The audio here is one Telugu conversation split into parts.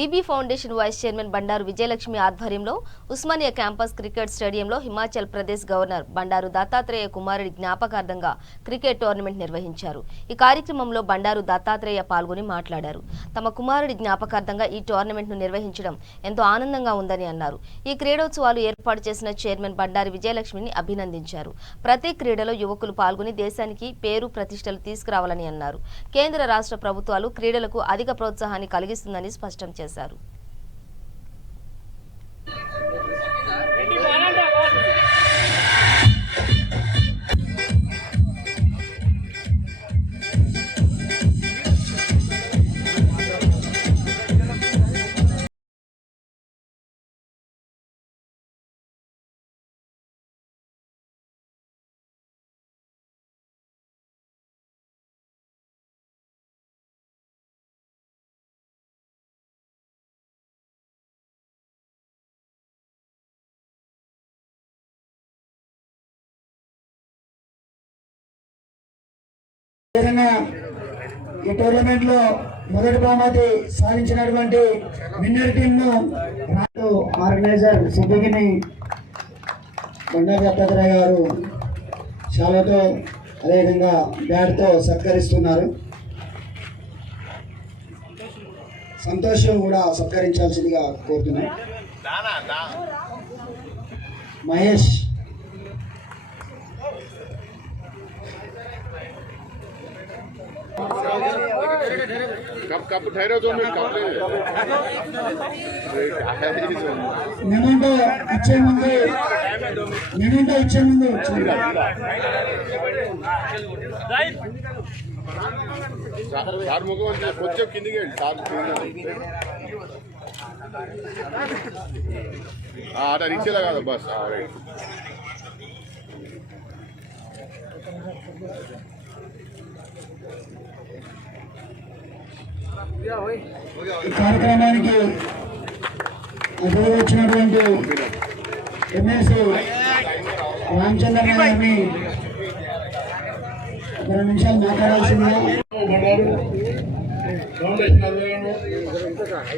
BB foundation vice chairman Bandaru Vijayalakshmi ఆధ్వర్యంలో ఉస్మానియా క్యాంపస్ క్రికెట్ స్టేడియంలో హిమాచల్ ప్రదేశ్ గవర్నర్ బండారు దత్తాత్రేయ కుమారుడి జ్ఞాపకార్థంగా క్రికెట్ టోర్నమెంట్ నిర్వహించారు। ఈ కార్యక్రమంలో బండారు దత్తాత్రేయ పాల్గొని మాట్లాడారు। తమ కుమారుడి జ్ఞాపకార్థంగా ఈ టోర్నమెంట్ను నిర్వహించడం ఎంతో ఆనందంగా ఉందని అన్నారు। ఈ క్రీడోత్సవాలు ఏర్పాటు చేసిన చైర్మన్ బండారు విజయలక్ష్మిని అభినందించారు। ప్రతి క్రీడలో యువకులు పాల్గొని దేశానికి పేరు ప్రతిష్టలు తీసుకురావాలని అన్నారు। కేంద్ర రాష్ట్ర ప్రభుత్వాలు క్రీడలకు అధిక ప్రోత్సాహాన్ని కలిగిస్తుందని స్పష్టం చేశారు। ఈ టోర్నమెంట్ లో మొదటి బహుమతి సాధించినటువంటి విన్నర్ టీమ్ ను ఆర్గనైజర్ సిద్దికిని బండారు దత్తాత్రేయ గారు శాలతో అదేవిధంగా బ్యాట్ తో సత్కరిస్తున్నారు। సంతోషం కూడా సత్కరించాల్సిందిగా కోరుతున్నాను। మహేష్ कब ठहरो तो मैं कब मेमोंटो इच्छे ముందు సార్ ముఖం కొంచెం కిందికి సార్ అట్లా రిక్షేలా కాదు బస్ కార్యక్రమానికి అతిథిగా వచ్చినటువంటి ఎమ్మెల్సీ రామచంద్ర గారిని ఒక 2 నిమిషాలు మాట్లాడాల్సిందిగా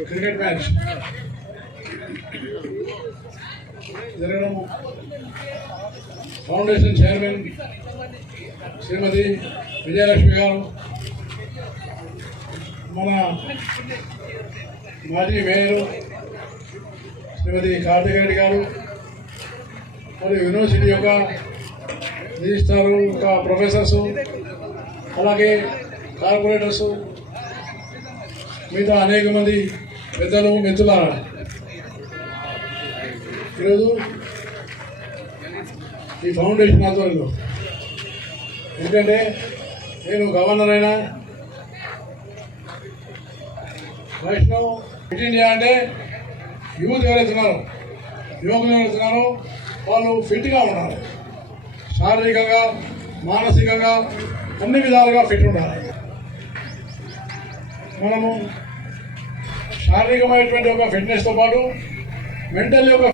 క్రికెట్ మ్యాచ్ జరగడం ఫౌండేషన్ చైర్మన్ శ్రీమతి విజయలక్ష్మి గారు, మన మాజీ మేయర్ శ్రీమతి కార్తిక్ రెడ్డి గారు, మరియు యూనివర్సిటీ యొక్క రిజిస్ట్రారు ఇంకా ప్రొఫెసర్స్, అలాగే కార్పొరేటర్స్, మిగతా అనేక మంది పెద్దలు మిత్రులారా, ఈరోజు ఈ ఫౌండేషన్ ఆధ్వర్యంలో ఎందుకంటే నేను గవర్నర్ అయినా వైష్ణవ్ ఫిట్ ఇండియా అంటే యువకులు ఎవరైతున్నారో వాళ్ళు ఫిట్గా ఉండాలి, శారీరకంగా మానసికంగా అన్ని విధాలుగా ఫిట్ ఉండాలి। మనము శారీరకమైనటువంటి ఒక ఫిట్నెస్తో పాటు మెంటల్ యొక్క